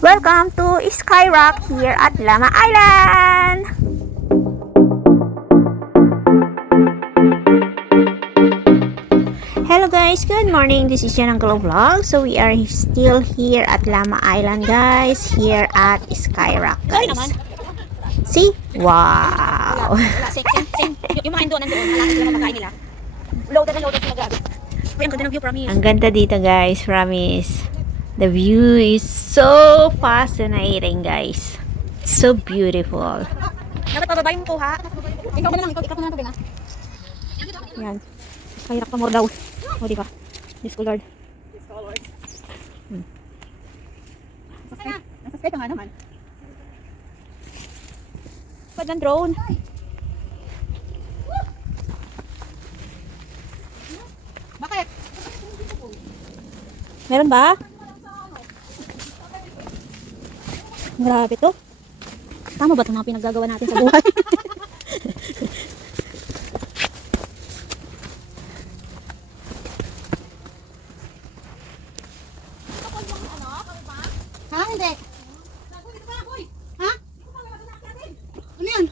Welcome to Skyrock here at Lama Island! Hello guys, good morning. This is Jan Angelo Vlog. So we are still here at Lama Island guys, here at Skyrock guys. See? Wow! Yung mga doon nandoon, malaki sila mapakain nila. Loaded na loaded sila, grabe. Uy, ang ganda ng view, promise. Ang ganda dito guys, promise. The view is so fascinating guys. So beautiful. Dapat pababa yung kuha. Ikaw na lang, ikaw na lang tubig ha. Yan. Skyrock pa more daw. O diba? Diyos ko Lord. Nasa sky ka nga naman. Pwede ng drone. Bakit? Meron ba? Grabe to. Tama ba ito mga pinaggagawa natin sa buhay? Ha? Hindi. Ha? Ano yan?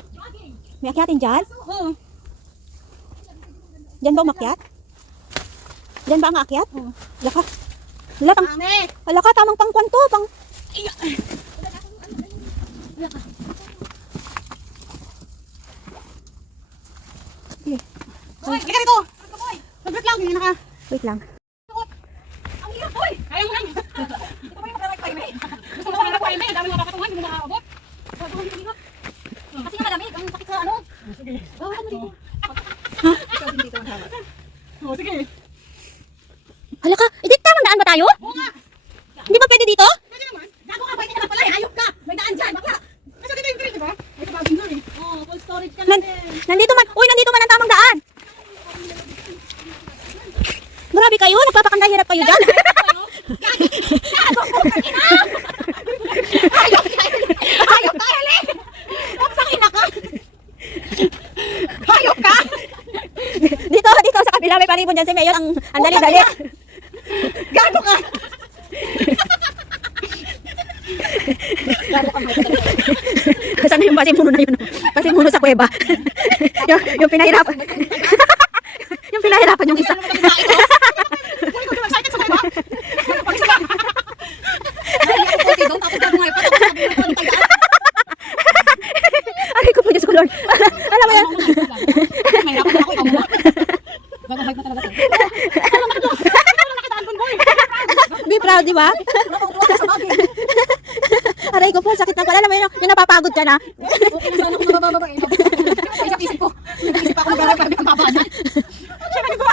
May akyatin dyan? Oo. Dyan ba umakyat? Dyan ba ang aakyat? Oo. Wala ka. Wala kang... Pangit! Wala ka, tamang pangkwan to. Pang... Hoy, halika dito! Saglit lang, hindi na ka. Wait lang. Ang hirap, hoy! Kaya mo lang. Ito ba yung magkakay may? Gusto mo ka magkakay may? Ang dami mga kapatungan, hindi mo makakabot. Kasi nga malamig, ang sakit sa ano. Sige. Oh, ano dito? Ikaw din dito ang hawak. Oh, sige. Hala ka, hindi tamang daan ba tayo? Oo nga. Hindi ba pwede dito? Pwede naman. Gago ka, pwede ka na pala. Ayop ka. May daan dyan, bakla. Kasi dito yung green, di ba? May kabagin doon eh. Oo, full storage ka natin. Nandito man. Uy, nandito man ang tamang daan. Grabe kayo, nagpapakanda hirap kayo dyan. Gago po, ina! Ayop ka, ayop ka, Eli! Napakina ka! Ayop ka! dito sa kabila may palibon dyan si Mayor. Ang dali-dali. Gago ka! Saan yung pasimuno na yun? Pasimuno sa kuweba. yung pinahirapan. yung pinahirapan yung isa. Excited sa mga? Pag-isa ka! Ay, ako konti doon, tapos gago ngayon pa. Aray ko po, Diyos ko Lord. Alam mo yan? May hirapan na ako, ikaw muna. Gago hype na talaga to. Be proud, di ba? Aray ko po, sakit na pala. Alam mo yun, yung napapagod ka na. Okay na sana kung mabababa eh. Isip ko. Isip pa ako mag-aaral ang baba niya. Siya na nagawa.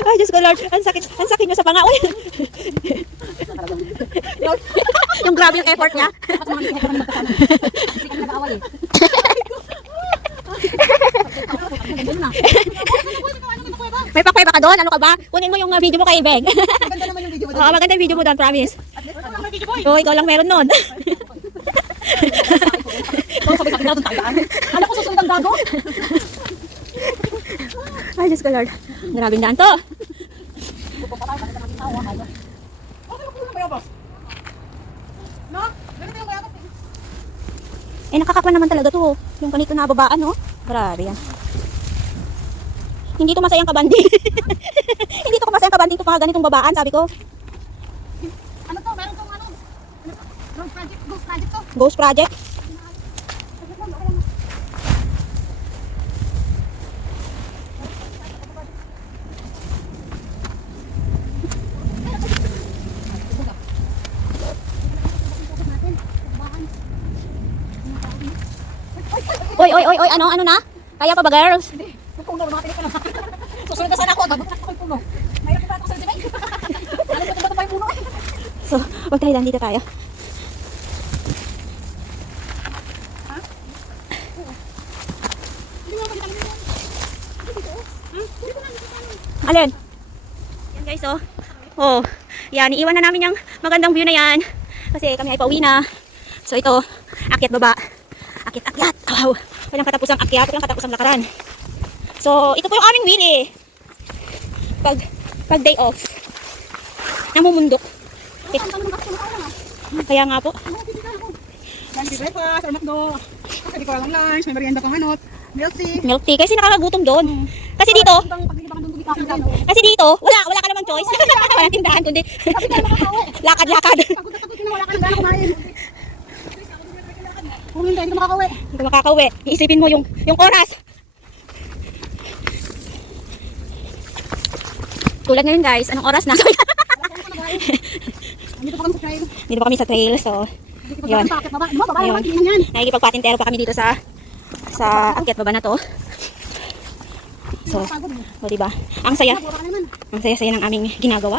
Ay, Diyos ko Lord. Ang sakit nyo sa panga. Uy. Yung grabe yung effort niya. Dapat mga hindi kami magkasama. Hindi kami nag-aaway eh. May pakweba ka doon. Ano ka ba? Kunin mo yung video mo kay Beng. Maganda naman yung video mo doon. Oo, maganda yung video mo doon, promise. At least ano naman video boy. Oo, ikaw lang meron nun. Ikaw sabi-sabi na doon tayo daan. Alam ko susundan gago. Ay, Diyos ko Lord. Grabing daan to. Pupapatay, bakit naman yung tawa kayo? Ano ko yung bayabas? No? Ganito yung bayabas eh. Nakakakwan naman talaga to. Yung kanito na babaan, no? Grabe yan. Hindi to masayang kabanding. Hindi to masayang kabanding to mga ganitong babaan, sabi ko. Ano to? Meron tong ano? Ghost project? Ghost project to? Ghost project. Oy, ano na? Kaya pa ba, girls? Yung puno, mga ka lang. Susunod na sana ako. Gabot na ako yung puno. Mayroon pa ako sa dibay. Alam ko ba pa yung puno? So, wag tayo lang dito tayo. Alin? Yan guys, oh. Oh, yan, iiwan na namin yung magandang view na yan. Kasi kami ay pauwi na. So ito, akyat baba. Akyat. Wow. Walang katapusang akyat, walang katapusang lakaran. So, ito po yung aming wheel eh. Pag Pag day off. Namumundok. Kaya nga po. Lunch breakfast or McDo. Kasi di ko lang lunch, may merienda kang ano, milk tea. Milk tea. Kasi nakakagutom doon. Kasi dito, kasi dito, wala ka namang choice. Walang tindahan kundi lakad-lakad. Pagod na pagod ka na, wala ka nang gana kumain. Kung hindi ka makakauwi. Hindi ka makakauwi. Iisipin mo yung oras. Tulad ngayon guys, anong oras na? Sorry. Dito pa kami sa trail. Dito pa kami sa trail, so yun. Baba, yan. Nakikipagpatintero pa kami dito sa akyat baba na to. So, o diba? Ang saya. Ang saya-saya ng aming ginagawa.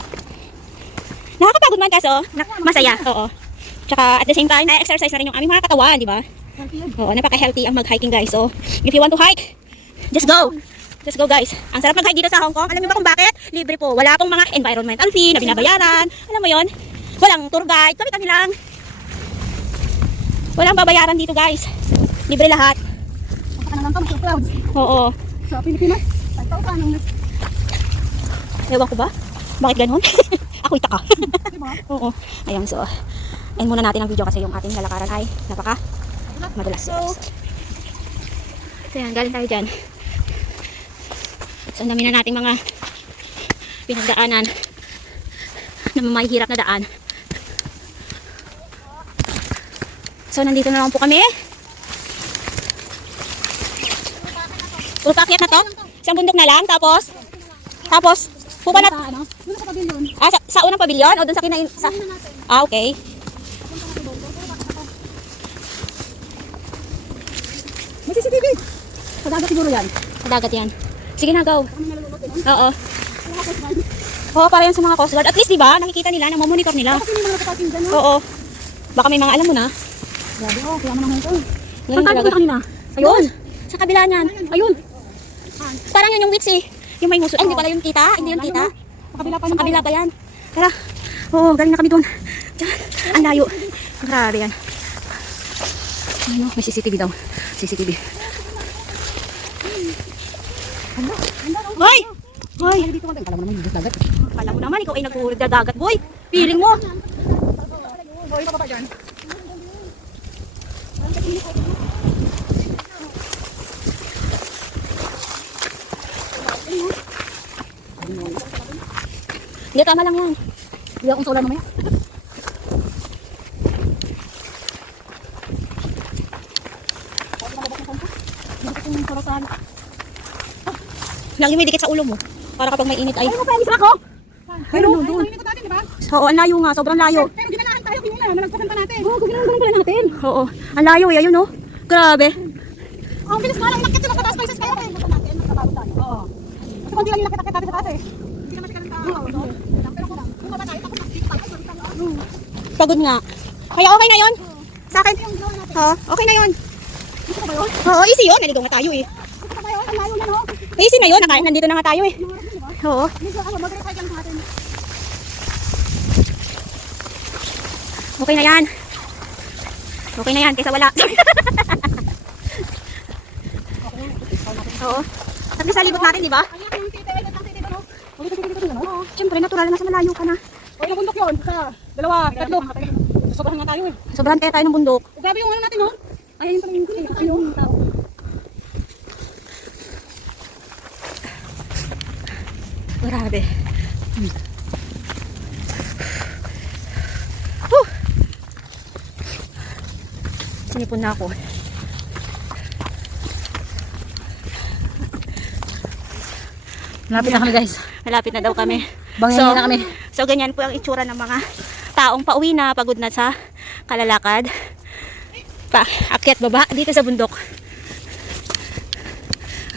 Nakakapagod man kaso, masaya. Oo. Tsaka at the same time, na-exercise na rin yung aming mga katawan, di ba? Oo, napaka-healthy ang mag-hiking guys. So, if you want to hike, just go. Just go guys. Ang sarap mag-hike dito sa Hong Kong. Alam niyo ba kung bakit? Libre po. Wala pong mga environmental fee na binabayaran. Alam mo yon? Walang tour guide. Kami lang. Walang babayaran dito guys. Libre lahat. Oo. Sa Pilipinas, 5,000. Ewan ko ba? Bakit ganun? Ako'y taka. Oo. Ayan, so, end muna natin ang video kasi yung ating lalakaran ay napaka madulas. So yan, galing tayo dyan. So, ang dami na nating mga pinagdaanan na mahihirap na daan. So, nandito na lang po kami. Puro paakyat na to? Isang bundok na lang, tapos pupa na. Sa unang pabilyon o dun sa kinain sa. Okay. May CCTV. Sa dagat siguro yan. Sa dagat yan. Sige na, go. Oo. Oo, para yan sa mga Coast Guard. At least, di ba, nakikita nila, namomonitor nila. Kasi may mga nakaparking dyan, no? Oo. Baka may mga alam mo na. Grabe, oh, kaya mo nang hanggang. Ganun talaga. kanina? Ayun. Sa kabila niyan. Ayun. Parang yan yung witch eh. Yung may muso. Ay, hindi pala yung kita. Hindi yung kita. Sa kabila pa Sa kabila pa yan. Tara. Oo, galing na kami doon. Diyan. Ang layo. Grabe yan. Ano? May CCTV daw. CCTV. Hoy! Hoy! Dito ka din. Kala mo naman yung dagat. Kala mo naman, ikaw ay nagdagat, boy. Feeling mo. Oh, ito ka pa dyan. Hindi, tama lang yan. Hindi akong solar mamaya. Lagi may dikit sa ulo mo. Para kapag may init ay... Ay, ano pa ako? Ayun, doon. Ay, natin, di ba? Oo, ang layo nga. Sobrang layo. Pero ginanahan tayo, kinina. Nalagpasan pa natin. Oo, ginagawa pala natin. Oo, ang layo eh. Ayun, oh. Grabe. Oh, ang bilis nga lang. Nakit sila pataas pa isa tayo. Natin, magkabalo tayo. Oo. Kasi kung di lang yung nakita natin sa taas eh. Hindi naman siya ganun tao. Pero kung bumaba tayo, tapos nakikita tayo. Pagod nga. Kaya okay na yon. Sa akin. Oo, okay na yon. Gusto ko ba yun? Oo, easy yun. Naligaw nga tayo eh. Gusto ko ba yun? Ang layo na, no? Easy na yun. Nandito na nga tayo eh. Oo. Medyo ano, mag-recycle sa atin. Okay na yan. Okay na yan. Kaysa wala. Oo. At least sa libot natin, di ba? Ang yak yung titi, ay, ang titi ba, no? Ulit, dito, no? Siyempre, natural na sa malayo ka na. O, ilang bundok yun? Isa, dalawa, tatlo. Sobrahan nga tayo eh. Sobrang kaya tayo ng bundok. Grabe yung ano natin, no? Ayun pala yung kulay. Ayun yung tao. Grabe. Whew. Sinipon na ako. Malapit na kami, guys. Malapit na daw kami. Bangin na kami. So ganyan po ang itsura ng mga taong pauwi na, pagod na sa kalalakad. Akyat baba dito sa bundok.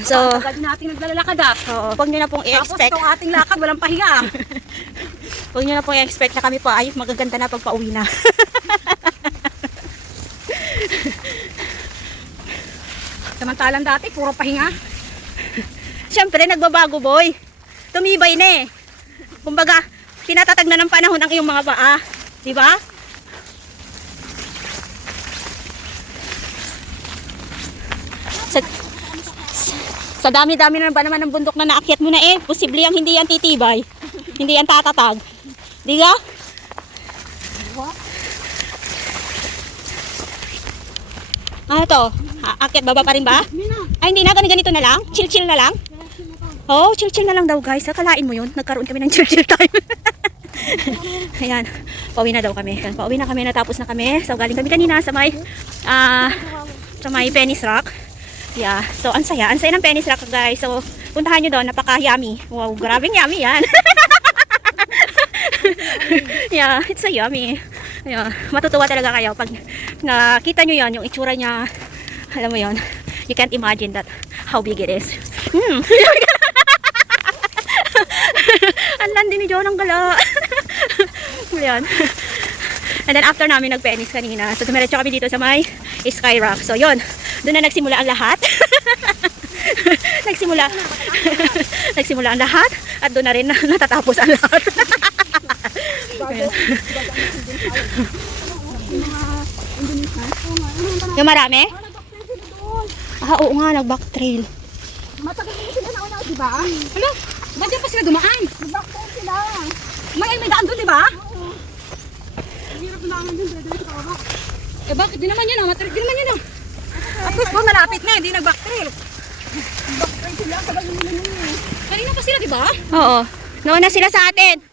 So, Agad natin naglalakad ah. huwag nyo na pong Tapos i-expect. itong ating lakad, walang pahinga. Huwag nyo na pong i-expect na kami po ay magaganda na pag pauwi na. Samantalang dati, puro pahinga. Siyempre, nagbabago boy. Tumibay na eh. Kumbaga, tinatatag na ng panahon ang iyong mga paa. Diba? Sa dami-dami na ba naman ng bundok na naakyat mo na eh. Posible ang hindi yan titibay. Hindi yan tatatag. Di ka? Ano to? Akit baba pa rin ba? Ay, hindi na. Ganito na lang? Chill-chill na lang? Oh, chill-chill na lang daw guys. Akalain mo yun. Nagkaroon kami ng chill-chill time. Ayan. Pauwi na daw kami. Ayan, pauwi na kami. Natapos na kami. So, galing kami kanina sa may Penny's Rock. Yeah. So, ang saya. Ang saya ng Penny's Rock guys. So, puntahan nyo doon. Napaka-yummy. Wow, grabing yummy yan. Yeah, it's so yummy. Yeah, matutuwa talaga kayo pag nakita nyo yon, yung itsura niya. Alam mo yon, you can't imagine that how big it is. Ang landi ni John ang gala. Ayan. And then after namin nag-pennies kanina, so dumiretso kami dito sa may Sky Rock. So yon, doon na nagsimula ang lahat. nagsimula ang lahat at doon na rin natatapos ang lahat. Ayan. Yung marami? Ah, oo nga, nag-back trail. Matagal din sila nauna, di ba? Ano? Ba't yan pa sila dumaan? Nag-backtrail sila. May daan doon, di ba? Oo. Ang hirap na naman dun, dito sa baba. Eh bakit? Di naman yun ah, matrip din naman yun ah. At least doon malapit na, hindi nag-backtrail. Nag-backtrail sila, sabay yung nilunod. Kanina pa sila, di ba? Oo. Nauna sila sa atin.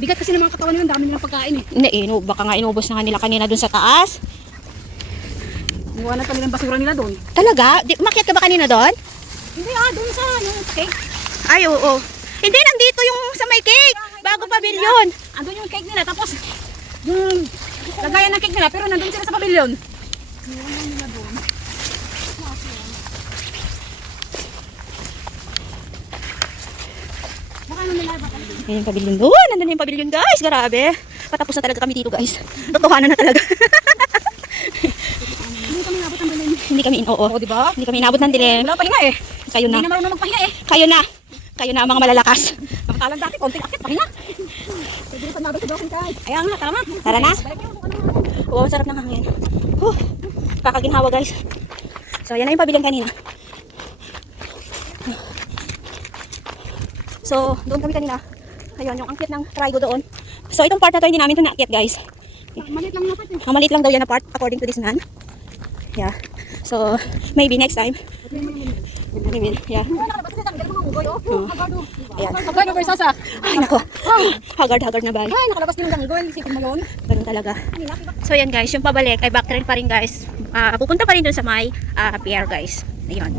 Bigat kasi ng mga katawan nila, dami nilang pagkain eh. Hindi, baka nga inubos na nga nila kanina dun sa taas. Iwanan pa nilang basura nila doon. Talaga? Umakyat ka ba kanina doon? Hindi doon sa yung cake. Ay, oo. Hindi, nandito yung sa may cake. Bago pavilion. Andun yung cake nila, tapos yung lagayan ng cake nila, pero nandun sila sa pavilion. Ayan yung pavilion doon. Nandun yung pavilion guys. Grabe. Patapos na talaga kami dito guys. Totohanan na talaga. Hindi kami nabot ng dilim. Hindi kami, oo. Oo, di ba? Hindi kami inabot ng dilim. Wala pa nga eh. Kayo na. Hindi na marunong magpahinga eh. Kayo na. Kayo na ang mga malalakas. Nakatalang dati, konting akit, pahinga. Pwede rin sa nabot sa dokin kahit. Ayan nga, tara na. Tara na. Balik yung ano. Oo, ang sarap ng hangin. Kakaginhawa guys. So, yan na yung pavilion kanina. So, doon kami kanina. Ayun, yung angkit ng trigo doon. So, itong part na to, hindi namin ito naakyat guys. Malit lang natin. Ang maliit lang daw yan na part, according to this man. Yeah. So, maybe next time. Maybe, yeah. Ayan. Hagard over sasa. Ay, nako. Haggard na ba? Ay, nakalabas din ng ganggoy. Isipin mo yun. Ganun talaga. So, yan guys, yung pabalik ay backtrail pa rin guys. Pupunta pa rin dun sa may pier guys. Ayun.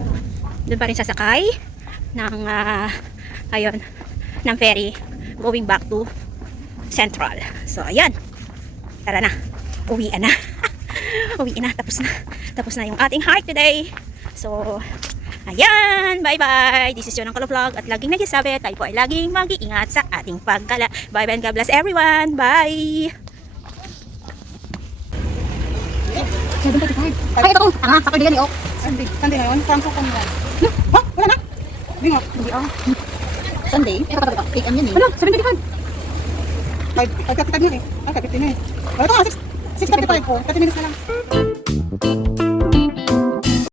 Doon pa rin sasakay ng, ayun, ng ferry going back to Central. So, ayan. Tara na. Uwian na. Uwiin na. Tapos na yung ating hike today. So, ayan. Bye-bye. This is John Angkolo Vlog. At laging nagsasabi, tayo po ay laging mag-iingat sa ating pagkala. Bye-bye and God bless everyone. Bye! Ay, ito ko. Tanga, sa kaibigan ni Ok. Sunday na yun. From Sokong yan. Ha? Wala na? Hindi nga. Hindi Sunday? Ito pa ito. 8 yan eh. Wala, 7:25. Ay, kapitad niya eh. Ay, kapitad niya eh. Ito nga, 6:35 po. 30 minutes na lang.